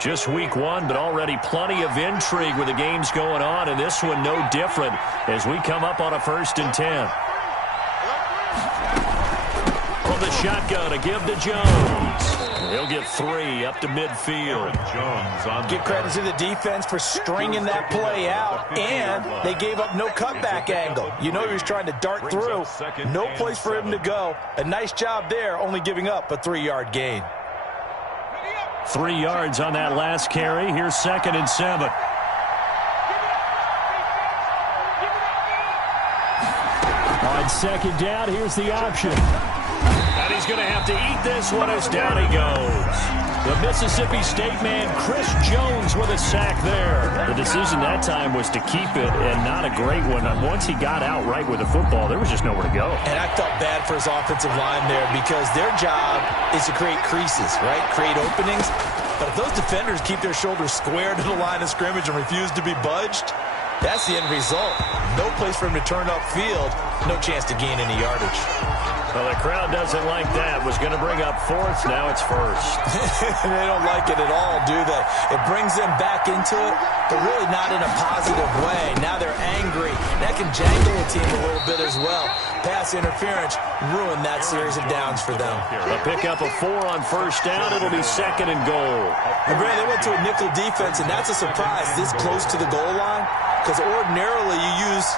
Just week 1, but already plenty of intrigue with the games going on, and this one no different as we come up on a 1st and 10. From the shotgun, a give to Jones. He'll get 3 up to midfield. Give credit to the defense for stringing that play out, and they gave up no cutback angle. You know he was trying to dart through. No place for him to go. A nice job there, only giving up a 3-yard gain. 3 yards on that last carry. Here's 2nd and 7. On 2nd down, here's the option. And he's going to have to eat this one as down he goes. The Mississippi State man, Chris Jones, with a sack there. The decision that time was to keep it, and not a great one. And once he got out right with the football, there was just nowhere to go. And I felt bad for his offensive line there because their job is to create creases, right? Create openings. But if those defenders keep their shoulders square to the line of scrimmage and refuse to be budged, that's the end result. No place for him to turn upfield. No chance to gain any yardage. Well, the crowd doesn't like that. Was going to bring up 4th. Now it's 1st. They don't like it at all, do they? It brings them back into it, but really not in a positive way. Now they're angry. That can jangle a team a little bit as well. Pass interference ruined that series of downs for them. A pickup of 4 on 1st down. It'll be 2nd and goal. And Brad, they went to a nickel defense, and that's a surprise this close to the goal line, because ordinarily you use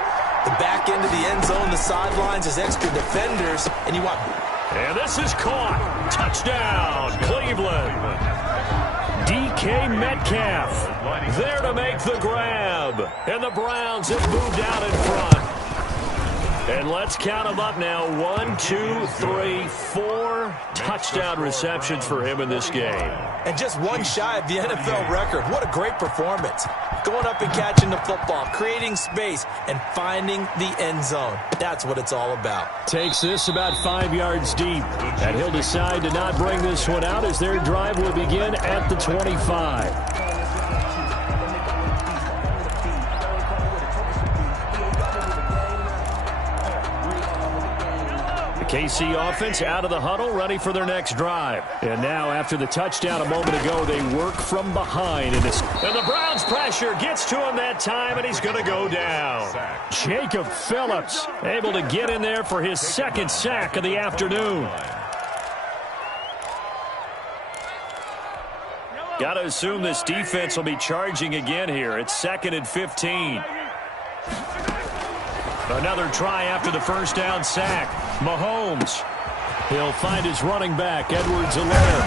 the back end of the end zone, the sidelines as extra defenders, and you want... And this is caught. Touchdown, Cleveland. DK Metcalf there to make the grab. And the Browns have moved out in front. And let's count them up now. 1, 2, 3, 4 touchdown receptions for him in this game. And just one shy of the NFL record. What a great performance. Going up and catching the football, creating space, and finding the end zone. That's what it's all about. Takes this about 5 yards deep. And he'll decide to not bring this one out as their drive will begin at the 25. KC offense out of the huddle, ready for their next drive. And now, after the touchdown a moment ago, they work from behind. And the Browns' pressure gets to him that time, and he's going to go down. Jacob Phillips able to get in there for his 2nd sack of the afternoon. Got to assume this defense will be charging again here. It's 2nd and 15. Another try after the 1st down sack. Mahomes. He'll find his running back, Edwards-Helaire.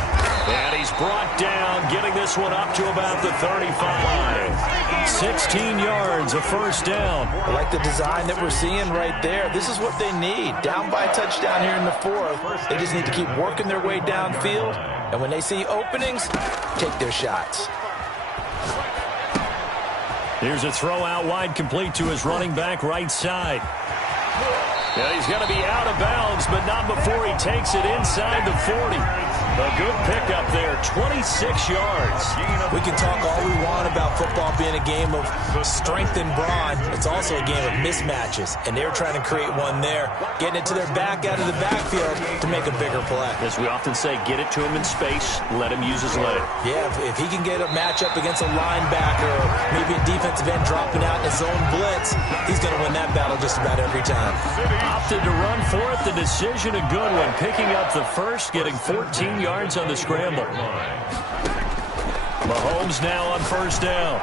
And he's brought down, getting this one up to about the 35. 16 yards, a 1st down. I like the design that we're seeing right there. This is what they need. Down by a touchdown here in the 4th. They just need to keep working their way downfield. And when they see openings, take their shots. Here's a throw out wide, complete to his running back right side. Yeah, he's going to be out of bounds, but not before he takes it inside the 40. A good pickup there, 26 yards. We can talk all we want about football being a game of strength and brawn. It's also a game of mismatches, and they're trying to create one there, getting it to their back out of the backfield to make a bigger play. As we often say, get it to him in space, let him use his leg. Yeah, if he can get a matchup against a linebacker or maybe a defensive end dropping out in his own blitz, he's going to win that battle just about every time. Opted to run for it. The decision a good one. Picking up the first, getting 14 yards on the scramble. Mahomes now on 1st down.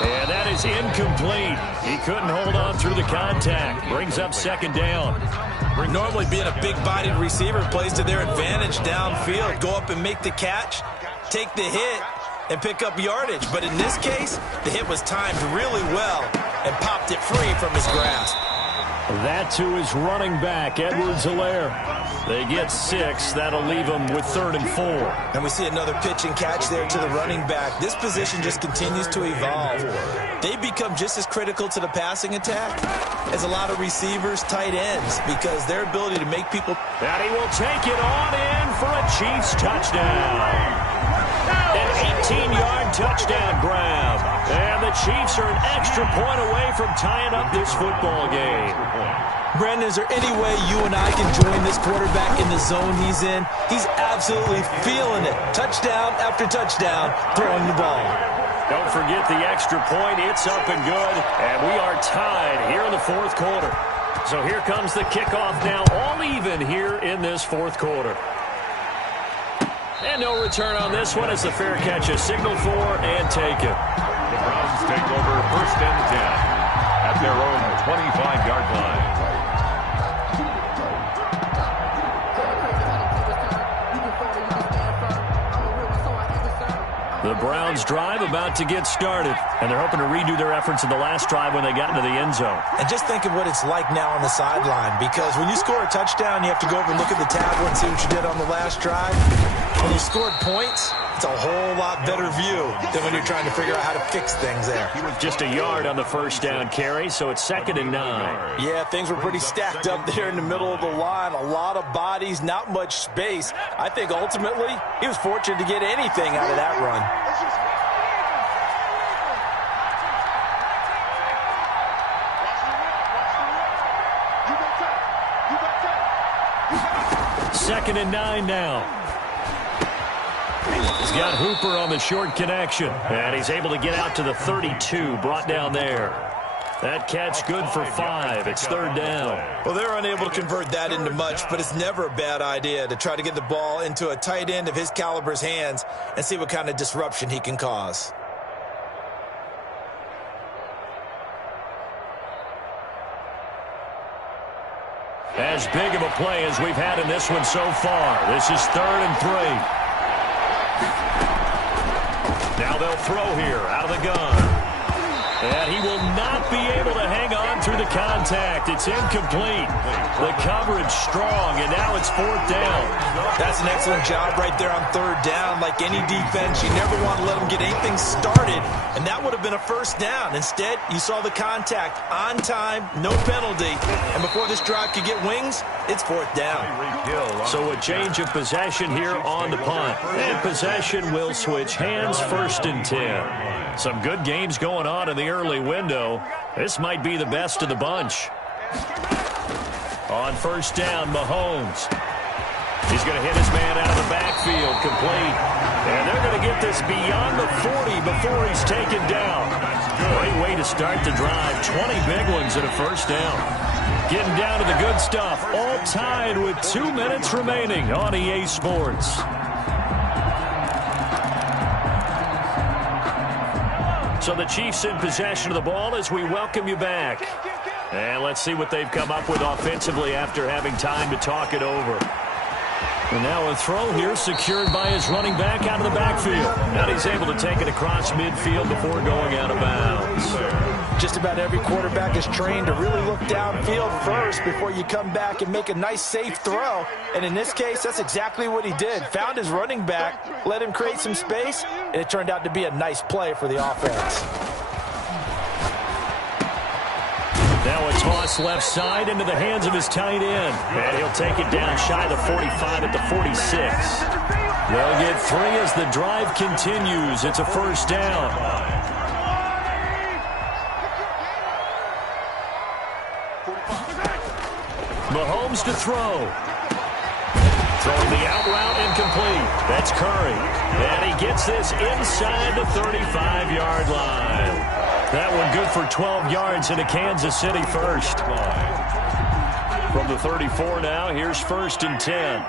And that is incomplete. He couldn't hold on through the contact. Brings up 2nd down. Normally being a big-bodied receiver plays to their advantage downfield. Go up and make the catch, take the hit, and pick up yardage. But in this case, the hit was timed really well and popped it free from his grasp. That to his running back, Edwards-Helaire. They get 6. That'll leave them with 3rd and 4. And we see another pitch and catch there to the running back. This position just continues to evolve. They become just as critical to the passing attack as a lot of receivers, tight ends, because their ability to make people... And he will take it on in for a Chiefs touchdown. An 18-yard touchdown grab. And the Chiefs are an extra point away from tying up this football game. Brandon, is there any way you and I can join this quarterback in the zone he's in? He's absolutely feeling it. Touchdown after touchdown, throwing the ball. Don't forget the extra point. It's up and good. And we are tied here in the 4th quarter. So here comes the kickoff now, all even here in this 4th quarter. And no return on this one as the fair catch is signaled for and taken. The Browns take over 1st and 10 at their own 25-yard line. The Browns drive about to get started, and they're hoping to redo their efforts in the last drive when they got into the end zone. And just think of what it's like now on the sideline, because when you score a touchdown, you have to go over and look at the tablet and see what you did on the last drive. When you scored points, it's a whole lot better view than when you're trying to figure out how to fix things there. Just a yard on the first down carry, so it's 2nd and 9. Yeah, things were pretty stacked up there in the middle of the line. A lot of bodies, not much space. I think ultimately he was fortunate to get anything out of that run. 2nd and 9 now. He's got Hooper on the short connection, and he's able to get out to the 32, brought down there. That catch good for 5. It's 3rd down. Well, they're unable to convert that into much, but it's never a bad idea to try to get the ball into a tight end of his caliber's hands and see what kind of disruption he can cause. As big of a play as we've had in this one so far. This is 3rd and 3. Now they'll throw here out of the gun. And he will not be able to hang on through the contact. It's incomplete. The coverage strong, and now it's 4th down. That's an excellent job right there on 3rd down. Like any defense, you never want to let them get anything started, and that would have been a 1st down. Instead, you saw the contact on time, no penalty, and before this drive could get wings, it's 4th down. So a change of possession here on the punt. And possession will switch hands, 1st and 10. Some good games going on in the early window. This might be the best of the bunch. On 1st down, Mahomes. He's going to hit his man out of the backfield, complete. And they're going to get this beyond the 40 before he's taken down. Great way to start the drive. 20 big ones and a 1st down. Getting down to the good stuff. All tied with 2 minutes remaining on EA Sports. So the Chiefs in possession of the ball as we welcome you back. And let's see what they've come up with offensively after having time to talk it over. And now a throw here secured by his running back out of the backfield. Now he's able to take it across midfield before going out of bounds. Just about every quarterback is trained to really look downfield first before you come back and make a nice, safe throw. And in this case, that's exactly what he did. Found his running back, let him create some space, and it turned out to be a nice play for the offense. Now a toss left side into the hands of his tight end. And he'll take it down shy of the 45 at the 46. They'll get 3 as the drive continues. It's a 1st down. Mahomes to throw. Throwing the out route incomplete. That's Curry. And he gets this inside the 35-yard line. That one good for 12 yards into Kansas City 1st. From the 34 now, here's 1st and 10.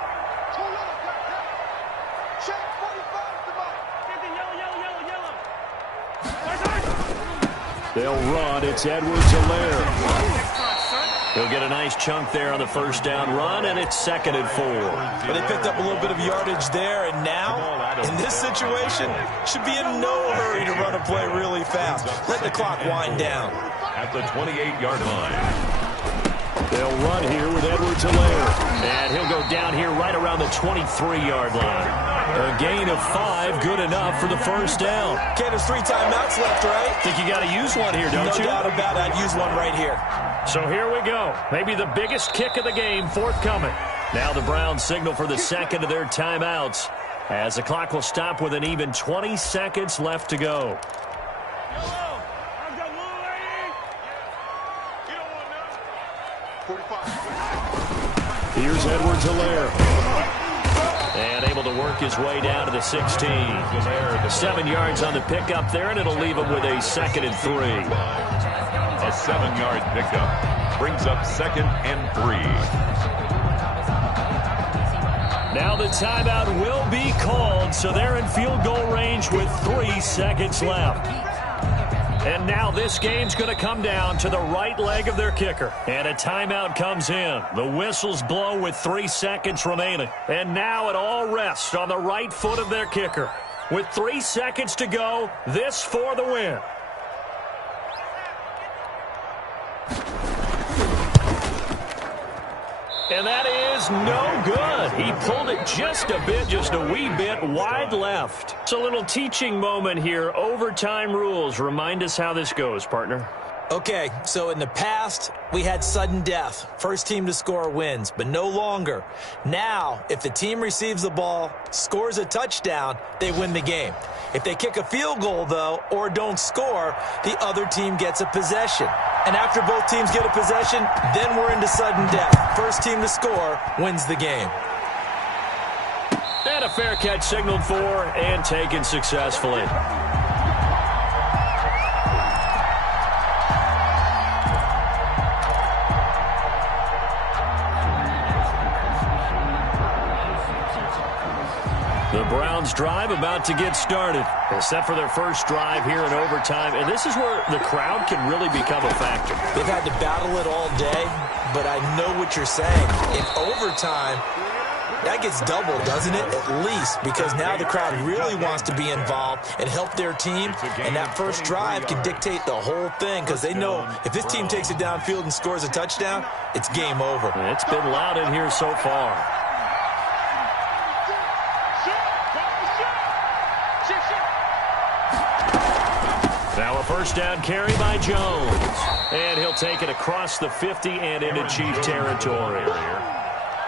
They'll run. It's Edwards-Helaire. He'll get a nice chunk there on the 1st down run, and it's 2nd and 4. But they picked up a little bit of yardage there, and now, in this situation, should be in no hurry to run a play really fast. Let the clock wind down. At the 28-yard line. They'll run here with Edwards-Helaire. And he'll go down here right around the 23-yard line. A gain of 5, good enough for the first down. Okay, there's 3 timeouts left, right? Think you got to use one here, don't you? No doubt about it. I'd use one right here. So here we go. Maybe the biggest kick of the game forthcoming. Now the Browns signal for the second of their timeouts, as the clock will stop with an even 20 seconds left to go. Here's Edwards-Helaire. And able to work his way down to the 16. 7 yards on the pickup there, and it'll leave him with a 2nd and 3. A 7-yard pickup brings up 2nd and 3. Now the timeout will be called, so they're in field goal range with 3 seconds left. And now this game's going to come down to the right leg of their kicker. And a timeout comes in. The whistles blow with 3 seconds remaining. And now it all rests on the right foot of their kicker. With 3 seconds to go, this for the win. And that is no good. He pulled it just a bit, just a wee bit wide left. So a little teaching moment here. Overtime rules. Remind us how this goes, partner. Okay, so in the past, we had sudden death. First team to score wins, but no longer. Now, if the team receives the ball, scores a touchdown, they win the game. If they kick a field goal, though, or don't score, the other team gets a possession. And after both teams get a possession, then we're into sudden death. First team to score wins the game. And a fair catch signaled for and taken successfully. The Browns drive about to get started. They're set for their first drive here in overtime. And this is where the crowd can really become a factor. They've had to battle it all day, but I know what you're saying. In overtime, that gets doubled, doesn't it? At least, because now the crowd really wants to be involved and help their team. And that first drive can dictate the whole thing, because they know if this team takes it downfield and scores a touchdown, it's game over. It's been loud in here so far. Now a first down carry by Jones. And he'll take it across the 50 and into Chief territory.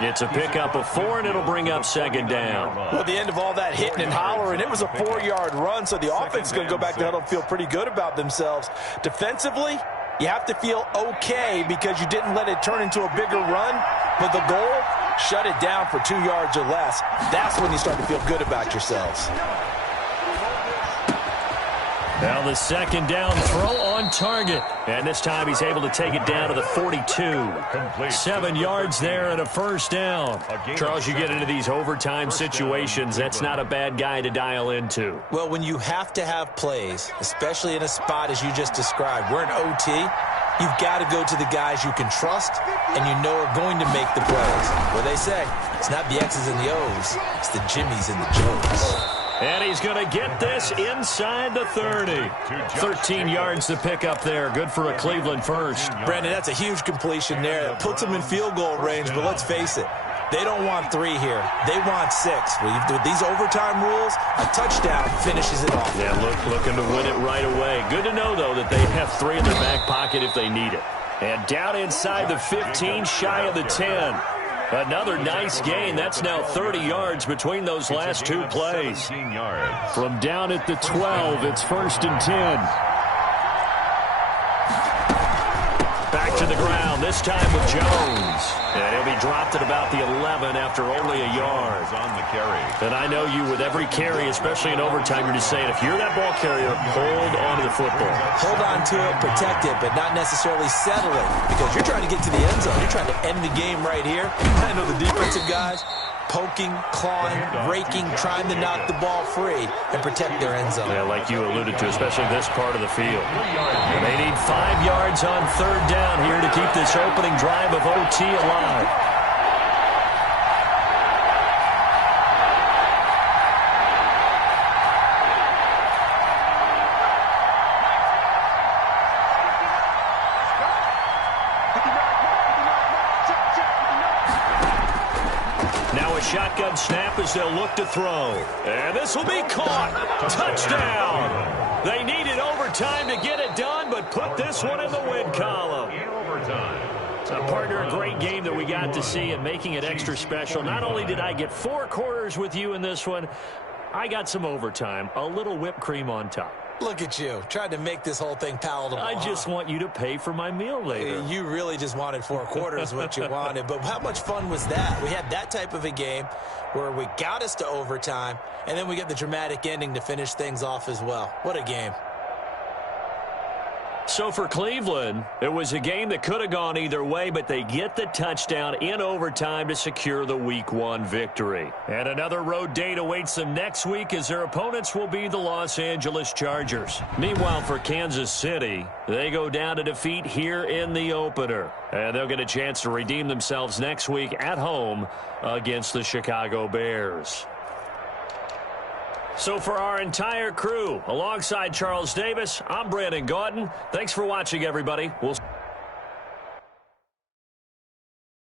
It's a pickup of 4, and it'll bring up 2nd down. Well, at the end of all that hitting and hollering, it was a 4-yard run, so the offense is going to go back to huddle and feel pretty good about themselves. Defensively, you have to feel okay because you didn't let it turn into a bigger run, but the goal, shut it down for 2 yards or less. That's when you start to feel good about yourselves. Now the 2nd down throw on target. And this time he's able to take it down to the 42. 7 yards there and a first down. Charles, you get into these overtime situations, that's not a bad guy to dial into. Well, when you have to have plays, especially in a spot as you just described, we're in OT, you've got to go to the guys you can trust and you know are going to make the plays. What they say, it's not the X's and the O's, it's the Jimmies and the Joes. And he's going to get this inside the 30. 13 yards to pick up there. Good for a Cleveland first. Brandon, that's a huge completion there. That puts them in field goal range, but let's face it, they don't want 3 here. They want 6. With these overtime rules, a touchdown finishes it off. Yeah, looking to win it right away. Good to know, though, that they have 3 in their back pocket if they need it. And down inside the 15, shy of the 10. Another nice gain. That's now 30 yards between those last 2 plays. From down at the 12, it's 1st and 10. Back to the ground, this time with Jones. And he'll be dropped at about the 11 after only a yard. On the carry. And I know you, with every carry, especially in overtime, you're just saying, if you're that ball carrier, hold on to the football. Hold on to it, protect it, but not necessarily settle it, because you're trying to get to the end zone. You're trying to end the game right here. I know the defensive guys poking, clawing, raking, trying to knock the ball free and protect their end zone. Yeah, like you alluded to, especially this part of the field. And they need 5 yards on 3rd down here to keep this opening drive of OT alive. shotgun snap as they'll look to throw. And this will be caught. Touchdown. They needed overtime to get it done, but put this one in the win column. In overtime. Partner, a great game that we got to see and making it extra special. Not only did I get 4 quarters with you in this one, I got some overtime, a little whipped cream on top. Look at you, trying to make this whole thing palatable. I just want you to pay for my meal later. You really just wanted 4 quarters, what you wanted. But how much fun was that? We had that type of a game where we got us to overtime, and then we get the dramatic ending to finish things off as well. What a game. So for Cleveland, it was a game that could have gone either way, but they get the touchdown in overtime to secure the Week 1 victory. And another road date awaits them next week as their opponents will be the Los Angeles Chargers. Meanwhile, for Kansas City, they go down to defeat here in the opener. And they'll get a chance to redeem themselves next week at home against the Chicago Bears. So for our entire crew, alongside Charles Davis, I'm Brandon Gaudin. Thanks for watching, everybody. We'll